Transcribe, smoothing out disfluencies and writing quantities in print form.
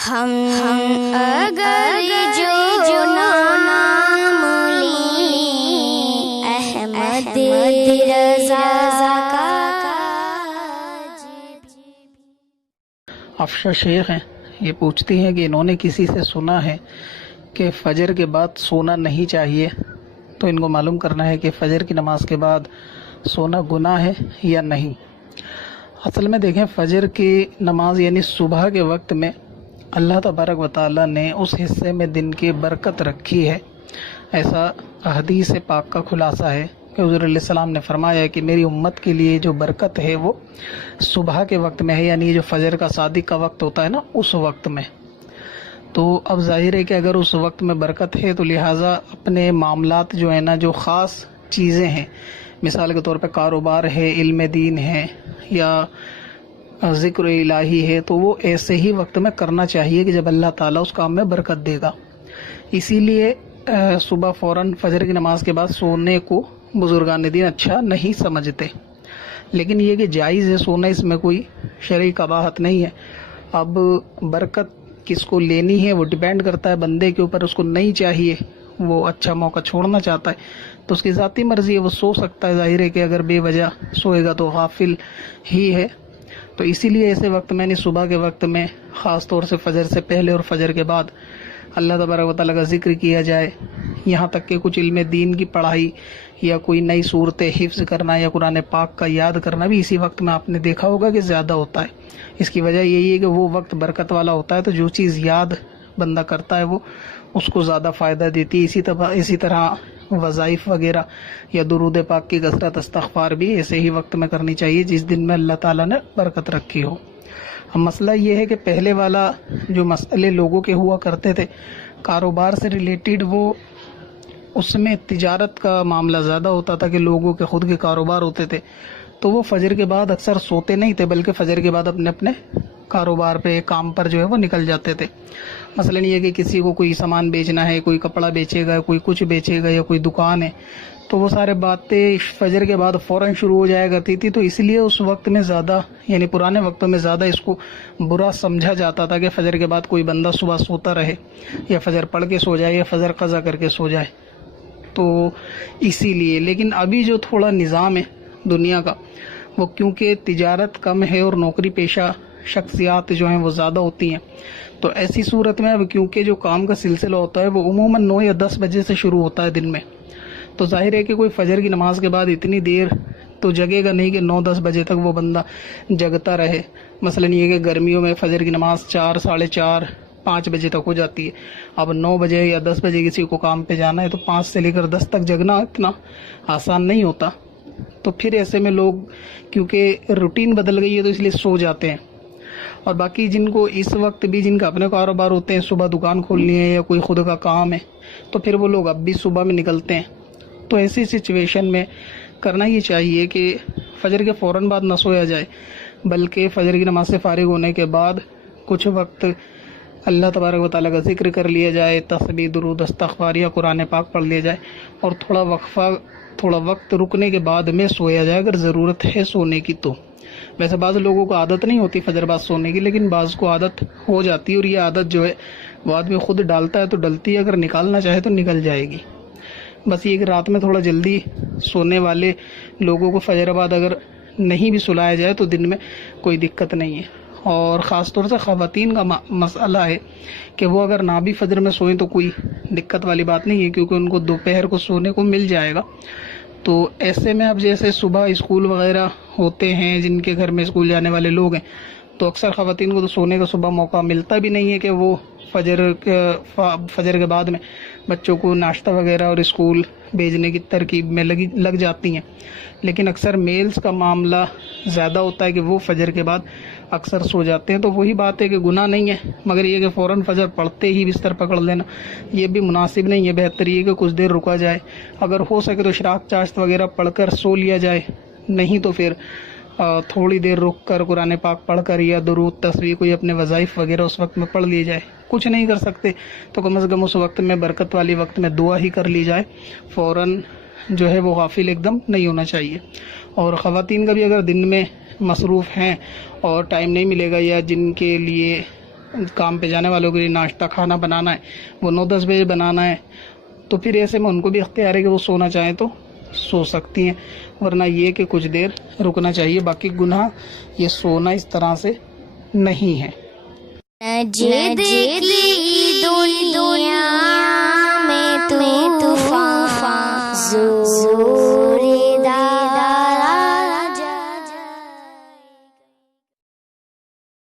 ہم اگر جو نام لیں احمد رضا کا۔ افشا شیخ ہیں، یہ پوچھتی ہیں کہ انہوں نے کسی سے سنا ہے کہ فجر کے بعد سونا نہیں چاہیے، تو ان کو معلوم کرنا ہے کہ فجر کی نماز کے بعد سونا گناہ ہے یا نہیں۔ اصل میں دیکھیں، فجر کی نماز یعنی صبح کے وقت میں اللہ تبارک و تعالیٰ نے اس حصے میں دن کی برکت رکھی ہے۔ ایسا حدیث پاک کا خلاصہ ہے کہ حضور علیہ السلام نے فرمایا کہ میری امت کے لیے جو برکت ہے وہ صبح کے وقت میں ہے، یعنی جو فجر کا صادق کا وقت ہوتا ہے نا، اس وقت میں۔ تو اب ظاہر ہے کہ اگر اس وقت میں برکت ہے تو لہٰذا اپنے معاملات جو ہیں نا، جو خاص چیزیں ہیں، مثال کے طور پہ کاروبار ہے، علم دین ہے یا ذکر الہی ہے، تو وہ ایسے ہی وقت میں کرنا چاہیے کہ جب اللہ تعالیٰ اس کام میں برکت دے گا۔ اسی لیے صبح فوراً فجر کی نماز کے بعد سونے کو بزرگان دین اچھا نہیں سمجھتے، لیکن یہ کہ جائز ہے سونا، اس میں کوئی شرعی قباحت نہیں ہے۔ اب برکت کس کو لینی ہے وہ ڈیپینڈ کرتا ہے بندے کے اوپر، اس کو نہیں چاہیے، وہ اچھا موقع چھوڑنا چاہتا ہے تو اس کی ذاتی مرضی ہے، وہ سو سکتا ہے۔ ظاہر ہے کہ اگر بے وجہ سوئے گا تو غافل ہی ہے۔ تو اسی لیے ایسے وقت میں صبح کے وقت میں خاص طور سے فجر سے پہلے اور فجر کے بعد اللہ تبارک و تعالیٰ کا ذکر کیا جائے، یہاں تک کہ کچھ علم دین کی پڑھائی یا کوئی نئی صورت حفظ کرنا یا قرآن پاک کا یاد کرنا بھی اسی وقت میں آپ نے دیکھا ہوگا کہ زیادہ ہوتا ہے۔ اس کی وجہ یہی ہے کہ وہ وقت برکت والا ہوتا ہے، تو جو چیز یاد بندہ کرتا ہے وہ اس کو زیادہ فائدہ دیتی ہے۔ اسی طرح وظائف وغیرہ یا درود پاک کی کثرت، استغفار بھی ایسے ہی وقت میں کرنی چاہیے جس دن میں اللہ تعالیٰ نے برکت رکھی ہو۔ اب مسئلہ یہ ہے کہ پہلے والا جو مسئلے لوگوں کے ہوا کرتے تھے کاروبار سے ریلیٹڈ، وہ اس میں تجارت کا معاملہ زیادہ ہوتا تھا کہ لوگوں کے خود کے کاروبار ہوتے تھے، تو وہ فجر کے بعد اکثر سوتے نہیں تھے، بلکہ فجر کے بعد اپنے اپنے کاروبار پہ، کام پر جو ہے وہ نکل جاتے تھے۔ مثلا یہ کہ کسی کو کوئی سامان بیچنا ہے، کوئی کپڑا بیچے گا، کوئی کچھ بیچے گا یا کوئی دکان ہے، تو وہ سارے باتیں فجر کے بعد فوراً شروع ہو جایا کرتی تھی، تو اس لیے اس وقت میں زیادہ، یعنی پرانے وقتوں میں زیادہ اس کو برا سمجھا جاتا تھا کہ فجر کے بعد کوئی بندہ صبح سوتا رہے، یا فجر پڑھ کے سو جائے یا فجر قضا کر کے سو جائے، تو اسی لیے۔ لیکن ابھی جو تھوڑا نظام ہے دنیا کا، وہ کیونکہ تجارت کم ہے اور نوکری پیشہ شخصیات جو ہیں وہ زیادہ ہوتی ہیں، تو ایسی صورت میں اب کیونکہ جو کام کا سلسلہ ہوتا ہے وہ عموماً 9 یا 10 بجے سے شروع ہوتا ہے دن میں، تو ظاہر ہے کہ کوئی فجر کی نماز کے بعد اتنی دیر تو جگے گا نہیں کہ 9-10 بجے تک وہ بندہ جگتا رہے۔ مثلا یہ کہ گرمیوں میں فجر کی نماز 4، 4:30، 5 بجے تک ہو جاتی ہے۔ اب 9 بجے یا 10 بجے کسی کو کام پہ جانا ہے تو 5 سے لے کر 10 تک جگنا اتنا آسان نہیں ہوتا، تو پھر ایسے میں لوگ کیونکہ روٹین بدل گئی ہے تو اس لیے سو جاتے ہیں۔ اور باقی جن کو اس وقت بھی، جن کا اپنے کاروبار ہوتے ہیں، صبح دکان کھولنی ہے یا کوئی خود کا کام ہے، تو پھر وہ لوگ اب بھی صبح میں نکلتے ہیں۔ تو ایسی سچویشن میں کرنا یہ چاہیے کہ فجر کے فوراً بعد نہ سویا جائے، بلکہ فجر کی نماز سے فارغ ہونے کے بعد کچھ وقت اللہ تبارک و تعالیٰ کا ذکر کر لیا جائے، تسبیح، درود، استغفار یا قرآن پاک پڑھ لیا جائے، اور تھوڑا وقت رکنے کے بعد میں سویا جائے اگر ضرورت ہے سونے کی۔ تو ویسے بعض لوگوں کو عادت نہیں ہوتی فجر بعد سونے کی، لیکن بعض کو عادت ہو جاتی ہے، اور یہ عادت جو ہے وہ آدمی خود ڈالتا ہے تو ڈلتی ہے، اگر نکالنا چاہے تو نکل جائے گی۔ بس یہ کہ رات میں تھوڑا جلدی سونے والے لوگوں کو فجر بعد اگر نہیں بھی سلایا جائے تو دن میں کوئی دقت نہیں ہے۔ اور خاص طور سے خواتین کا مسئلہ ہے کہ وہ اگر نہ بھی فجر میں سوئیں تو کوئی دقت والی بات نہیں ہے، کیونکہ ان کو دوپہر کو سونے کو مل جائے گا۔ تو ایسے میں اب جیسے صبح اسکول وغیرہ ہوتے ہیں، جن کے گھر میں اسکول جانے والے لوگ ہیں، تو اکثر خواتین کو تو سونے کا صبح موقع ملتا بھی نہیں ہے کہ وہ فجر کے بعد میں بچوں کو ناشتہ وغیرہ اور اسکول بھیجنے کی ترکیب میں لگ جاتی ہیں۔ لیکن اکثر میلز کا معاملہ زیادہ ہوتا ہے کہ وہ فجر کے بعد اکثر سو جاتے ہیں، تو وہی بات ہے کہ گناہ نہیں ہے، مگر یہ کہ فوراً فجر پڑھتے ہی بستر پکڑ لینا یہ بھی مناسب نہیں ہے۔ بہتر یہ کہ کچھ دیر رکا جائے، اگر ہو سکے تو شراق چاشت وغیرہ پڑھ کر سو لیا جائے، نہیں تو پھر تھوڑی دیر رک کر قرآن پاک پڑھ کر یا درود، تسبیح، کوئی اپنے وظائف وغیرہ اس وقت میں پڑھ لی جائے۔ کچھ نہیں کر سکتے تو کم از کم اس وقت میں، برکت والی وقت میں دعا ہی کر لی جائے، فوراً جو ہے وہ غافل ایک دم نہیں ہونا چاہیے۔ اور خواتین کا بھی اگر دن میں مصروف ہیں اور ٹائم نہیں ملے گا، یا جن کے لیے کام پہ جانے والوں کے لیے ناشتہ کھانا بنانا ہے وہ 9-10 بجے بنانا ہے، تو پھر ایسے میں ان کو بھی اختیار ہے کہ وہ سونا چاہیں تو سو سکتی ہیں، ورنہ یہ کہ کچھ دیر رکنا چاہیے۔ باقی گناہ یہ سونا اس طرح سے نہیں ہے۔ نجد کی دنیا